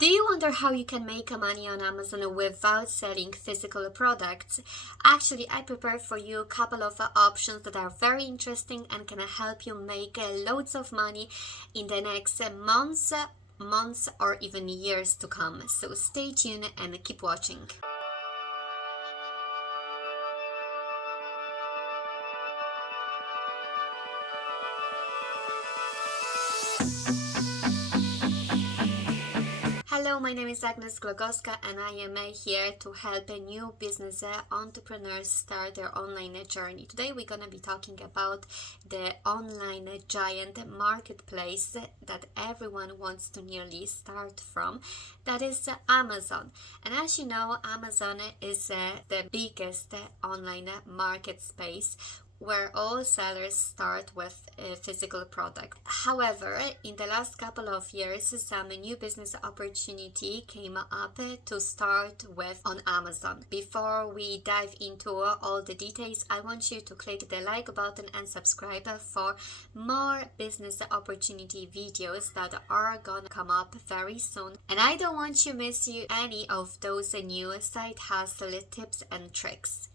Do you wonder how you can make money on Amazon without selling physical products? Actually, I prepared for you a couple of options that are very interesting and can help you make loads of money in the next months or even years to come. So stay tuned and keep watching. Hello, my name is Agnes and I am here to help new business entrepreneurs start their online journey. Today we're going to be talking about the online giant marketplace that everyone wants to nearly start from. That is Amazon. And as you know, Amazon is the biggest online market space where all sellers start with a physical product. However, in the last couple of years, some new business opportunity came up to start with on Amazon. Before we dive into all the details, I want you to click the like button and subscribe for more business opportunity videos that are gonna come up very soon. And I don't want you to miss any of those new side hustle tips and tricks.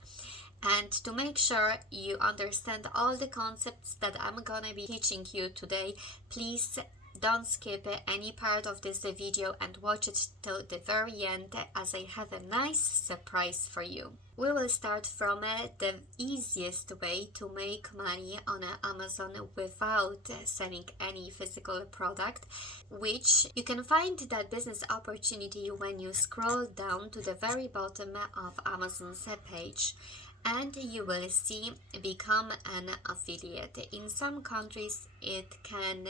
And to make sure you understand all the concepts that I'm gonna be teaching you today, please don't skip any part of this video and watch it till the very end, as I have a nice surprise for you. We will start from the easiest way to make money on Amazon without selling any physical product, which you can find that business opportunity when you scroll down to the very bottom of Amazon's page. And you will see become an affiliate. In some countries it can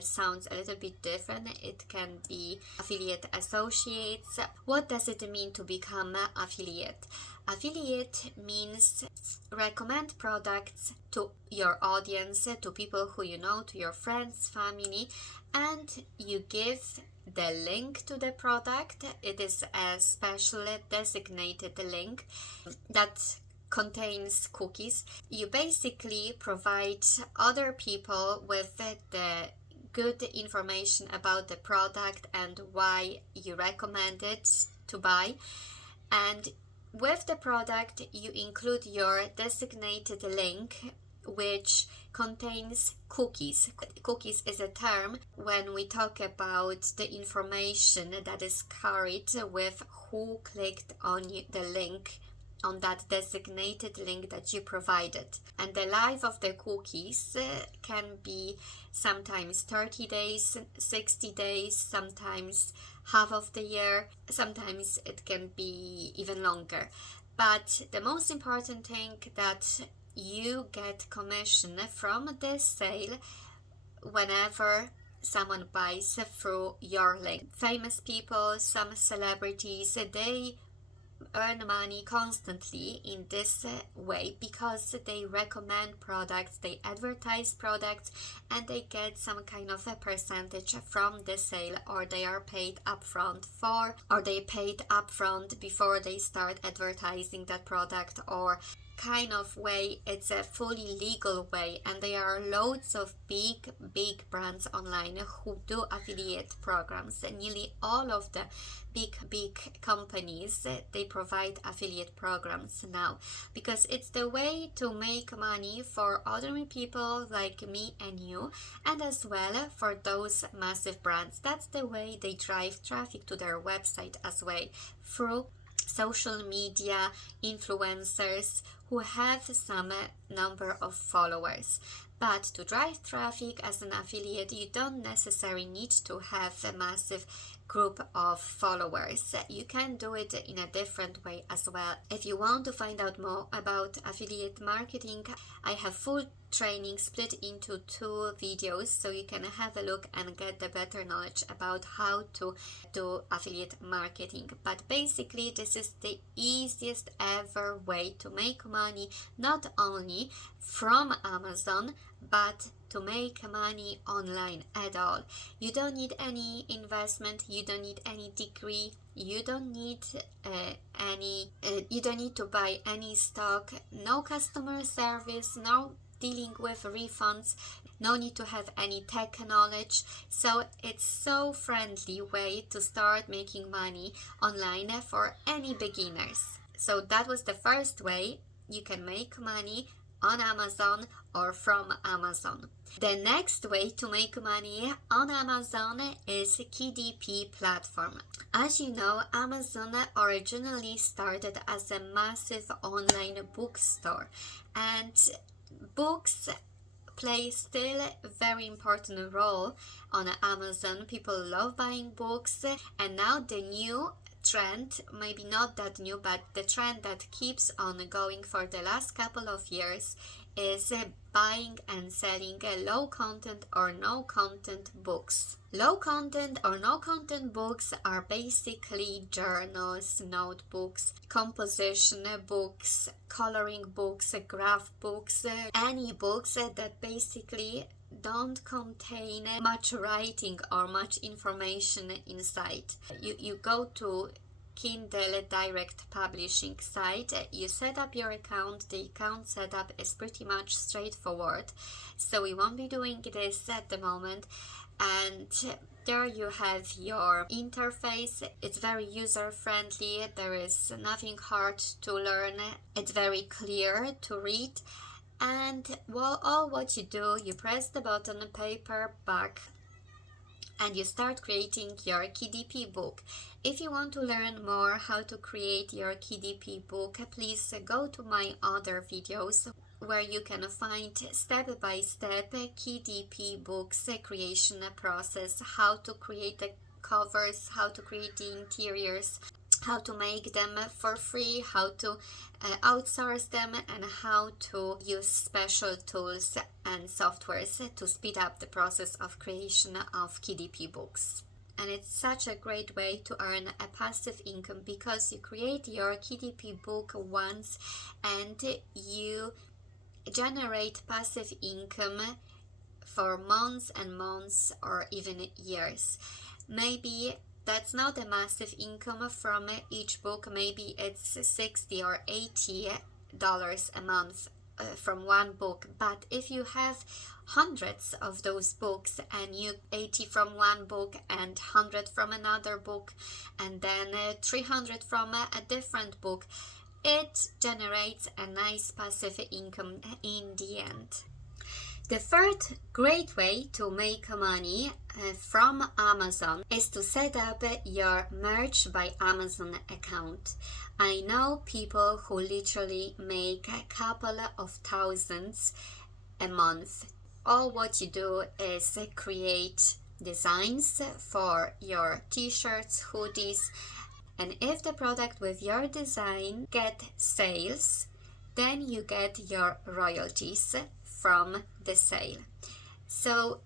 sounds a little bit different. It can be affiliate associates. What does it mean to become an affiliate? Affiliate means recommend products to your audience, to people who you know, to your friends, family, and you give the link to the product. It is a special designated link that contains cookies. You basically provide other people with the good information about the product and why you recommend it to buy. And with the product, you include your designated link, which contains cookies. Cookies is a term when we talk about the information that is carried with who clicked on the link, on that designated link that you provided. And the life of the cookies can be sometimes 30 days, 60 days, sometimes half of the year, sometimes it can be even longer. But the most important thing that you get commission from this sale whenever someone buys through your link. Famous people, some celebrities, they earn money constantly in this way because they recommend products, they advertise products, and they get some kind of a percentage from the sale, or they are paid upfront before they start advertising that product, or kind of way. It's a fully legal way, and there are loads of big brands online who do affiliate programs, and nearly all of the big companies, they provide affiliate programs now, because it's the way to make money for ordinary people like me and you, and as well for those massive brands. That's the way they drive traffic to their website as well, through social media influencers who have some number of followers. But to drive traffic as an affiliate, you don't necessarily need to have a massive group of followers. You can do it in a different way as well. If you want to find out more about affiliate marketing, I have full training split into 2 videos, so you can have a look and get the better knowledge about how to do affiliate marketing. But basically, this is the easiest ever way to make money, not only from Amazon, but to make money online at all. You don't need any investment, you don't need any degree, you don't need you don't need to buy any stock, no customer service, no dealing with refunds. no need to have any tech knowledge. So it's so friendly way to start making money online for any beginners. So that was the first way you can make money on Amazon or from Amazon. The next way to make money on Amazon is KDP platform. As you know, Amazon originally started as a massive online bookstore, and books play still a very important role on Amazon. People love buying books, and now the new trend, maybe not that new, but the trend that keeps on going for the last couple of years is buying and selling low content or no content books. Low content or no content books are basically journals, notebooks, composition books, coloring books, graph books, any books that basically don't contain much writing or much information inside. You go to Kindle direct publishing site, you set up your account. The account setup is pretty much straightforward, so we won't be doing this at the moment. And there you have your interface. It's very user friendly, there is nothing hard to learn, it's very clear to read. And all what you do, you press the button paperback and you start creating your KDP book. If you want to learn more how to create your KDP book, please go to my other videos where you can find step-by-step KDP books creation process, how to create the covers, how to create the interiors, how to make them for free, how to outsource them, and how to use special tools and softwares to speed up the process of creation of KDP books. And it's such a great way to earn a passive income, because you create your KDP book once and you generate passive income for months and months or even years. Maybe that's not a massive income from each book. Maybe it's $60 or $80 a month from one book. But if you have hundreds of those books, and you 80 from one book and 100 from another book, and then 300 from a different book, it generates a nice passive income in the end. The third great way to make money from Amazon is to set up your Merch by Amazon account. I know people who literally make a couple of thousands a month. All what you do is create designs for your t-shirts, hoodies, and if the product with your design get sales, then you get your royalties from the sale. So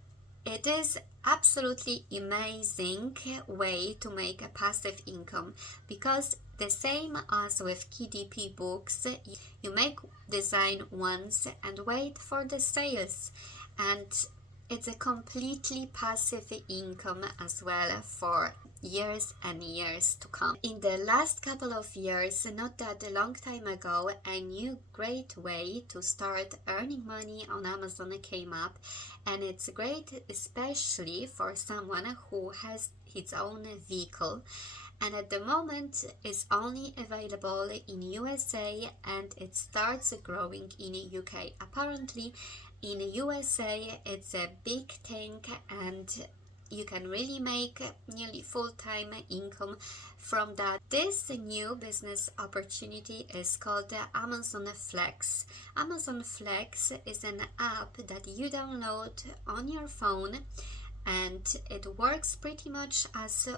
it is absolutely amazing way to make a passive income, because the same as with KDP books, you make design once and wait for the sales, and it's a completely passive income as well for years and years to come. In the last couple of years, not that a long time ago, a new great way to start earning money on Amazon came up, and it's great especially for someone who has his own vehicle, and at the moment is only available in USA, and it starts growing in UK. Apparently in USA it's a big thing, and you can really make nearly full-time income from that. This new business opportunity is called Amazon Flex. Amazon Flex is an app that you download on your phone, and it works pretty much as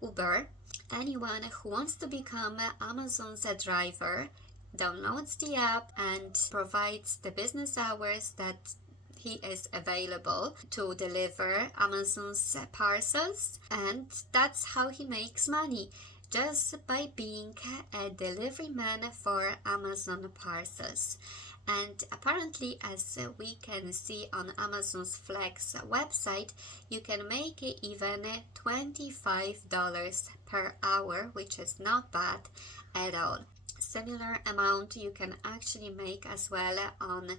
Uber. Anyone who wants to become Amazon's driver downloads the app and provides the business hours that he is available to deliver Amazon's parcels, and that's how he makes money, just by being a delivery man for Amazon parcels. And apparently, as we can see on Amazon's Flex website, you can make even $25 per hour, which is not bad at all. Similar amount you can actually make as well on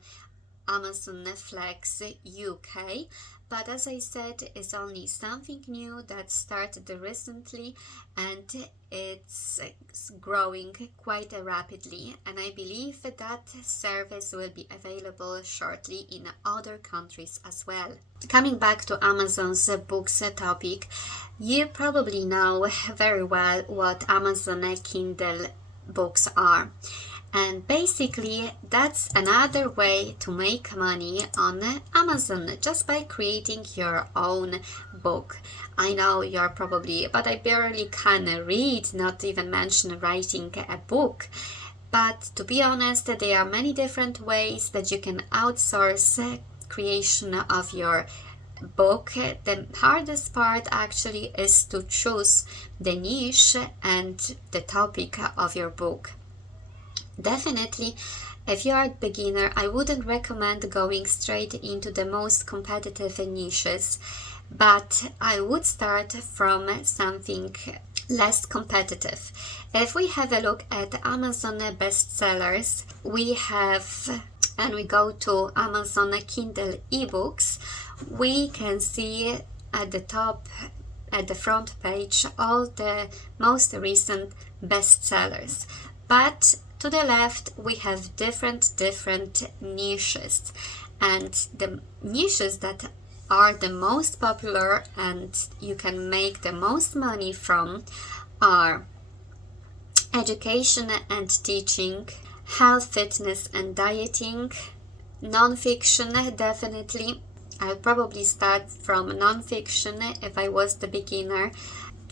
Amazon Flex UK, but as I said, it's only something new that started recently, and it's growing quite rapidly, and I believe that service will be available shortly in other countries as well. Coming back to Amazon's books topic, you probably know very well what Amazon Kindle Books are. And basically, that's another way to make money on Amazon, just by creating your own book. I know you're probably, but I barely can read, not even mention writing a book. But to be honest, there are many different ways that you can outsource creation of your book. The hardest part actually is to choose the niche and the topic of your book. Definitely, if you are a beginner, I wouldn't recommend going straight into the most competitive niches, but I would start from something less competitive. If we have a look at Amazon bestsellers, we have, and we go to Amazon Kindle eBooks, we can see at the top, at the front page, all the most recent bestsellers. But to the left, we have different niches, and the niches that are the most popular and you can make the most money from are education and teaching, health, fitness and dieting, non-fiction. Definitely, I'll probably start from non-fiction if I was the beginner.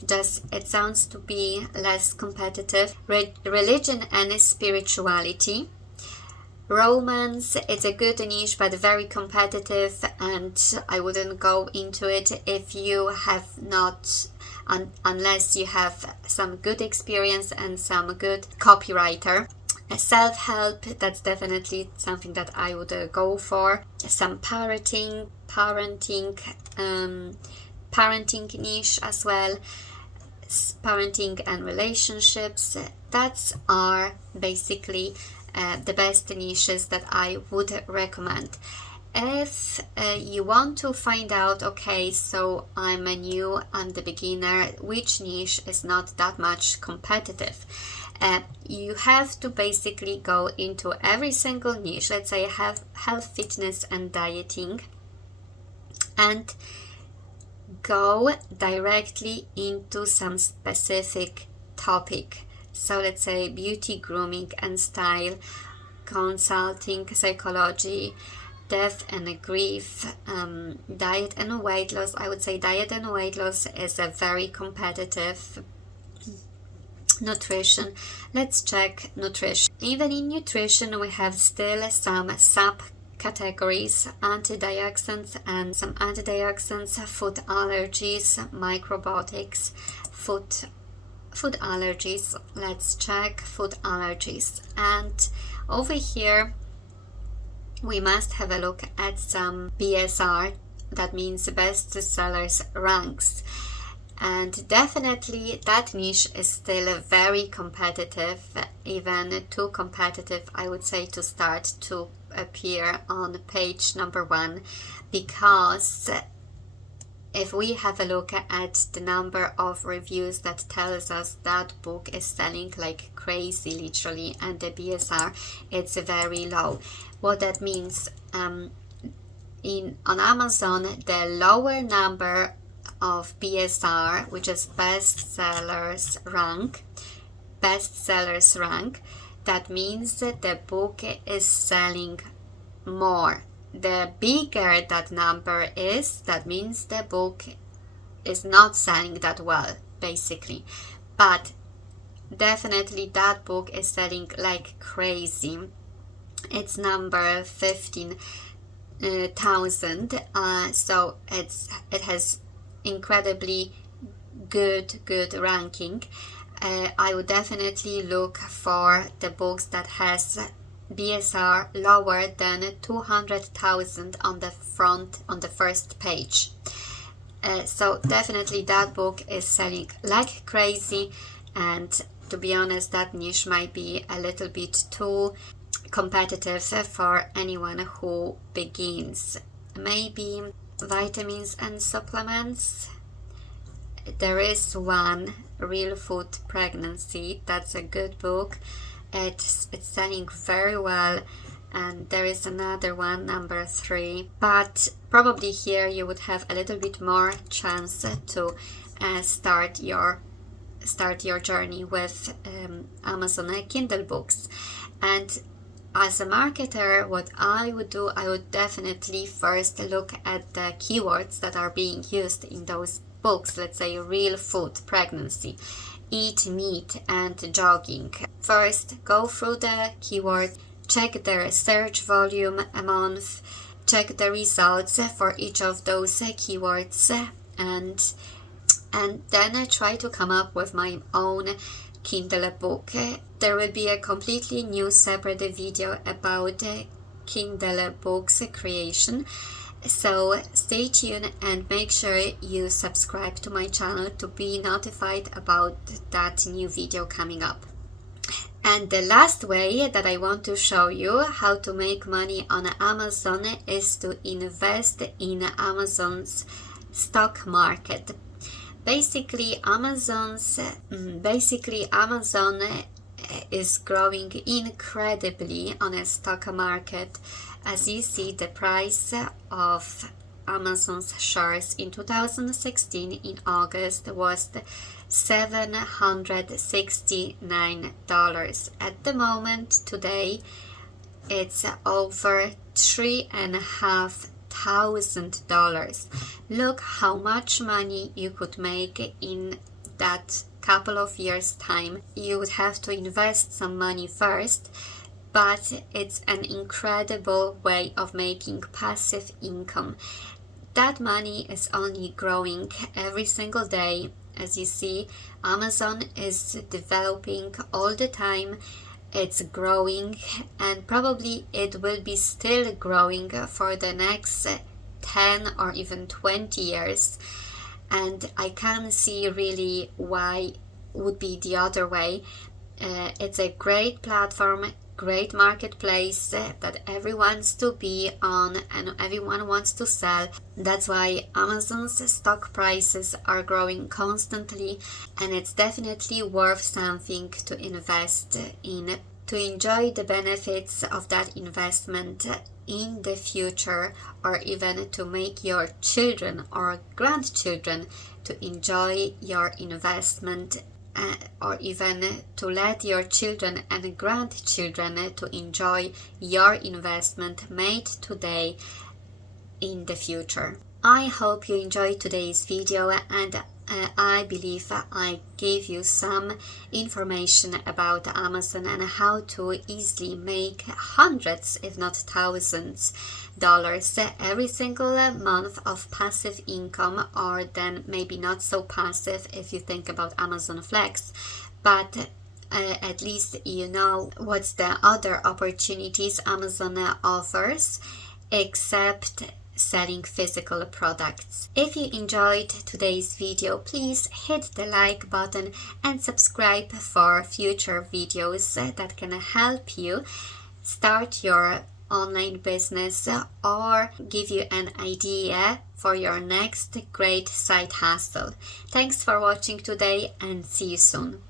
Just it sounds to be less competitive. Religion and spirituality. Romance, it's a good niche but very competitive, and I wouldn't go into it if you have not, unless you have some good experience and some good copywriter. Self-help, that's definitely something that I would go for. Some parenting niche as well. Parenting and relationships, that are basically the best niches that I would recommend. If you want to find out, okay, so I'm the beginner, which niche is not that much competitive, you have to basically go into every single niche. Let's say health, fitness and dieting, and go directly into some specific topic. So let's say beauty, grooming and style, consulting, psychology, death and grief, diet and weight loss. I would say diet and weight loss is a very competitive. Nutrition, let's check nutrition. Even in nutrition, we have still some categories, antioxidants and some antioxidants, food allergies, microbiotics, food allergies. Let's check food allergies, and over here we must have a look at some BSR, that means best sellers ranks, and definitely that niche is still very competitive, even too competitive, I would say, to start to appear on page number 1, because if we have a look at the number of reviews that tells us that book is selling like crazy, literally, and the BSR, it's very low. What that means, on Amazon, the lower number of BSR, which is bestsellers rank, that means that the book is selling more. The bigger that number is, that means the book is not selling that well, basically. But definitely that book is selling like crazy. It's number 15,000, so it has incredibly good ranking. I would definitely look for the books that has BSR lower than 200,000 on the first page. So definitely that book is selling like crazy, and to be honest, that niche might be a little bit too competitive for anyone who begins. Maybe vitamins and supplements. There is one, Real Food Pregnancy. That's a good book. It's selling very well. And there is another one, number 3. But probably here you would have a little bit more chance to start your journey with Amazon Kindle Books. And as a marketer, what I would do, I would definitely first look at the keywords that are being used in those books. Let's say real food, pregnancy, eat meat, and jogging. First, go through the keywords, check their search volume a month, check the results for each of those keywords, and then I try to come up with my own Kindle book. There will be a completely new separate video about Kindle Books creation. So stay tuned and make sure you subscribe to my channel to be notified about that new video coming up. And the last way that I want to show you how to make money on Amazon is to invest in Amazon's stock market. Basically, Amazon is growing incredibly on a stock market. As you see, the price of Amazon's shares in 2016 in August was $769. At the moment, today, it's over $3,500. Look how much money you could make in that couple of years' time. You would have to invest some money first, but it's an incredible way of making passive income. That money is only growing every single day. As you see, Amazon is developing all the time. It's growing, and probably it will be still growing for the next 10 or even 20 years. And I can't see really why would be the other way. It's a great platform, great marketplace that everyone wants to be on and everyone wants to sell. That's why Amazon's stock prices are growing constantly, and it's definitely worth something to invest in, to enjoy the benefits of that investment in the future, or even to make your children or grandchildren to enjoy your investment, or even to let your children and grandchildren to enjoy your investment made today in the future. I hope you enjoyed today's video, and I believe I gave you some information about Amazon and how to easily make hundreds, if not thousands, dollars every single month of passive income, or then maybe not so passive if you think about Amazon Flex, but at least you know what's the other opportunities Amazon offers except selling physical products. If you enjoyed today's video, please hit the like button and subscribe for future videos that can help you start your online business or give you an idea for your next great side hustle. Thanks for watching today, and see you soon.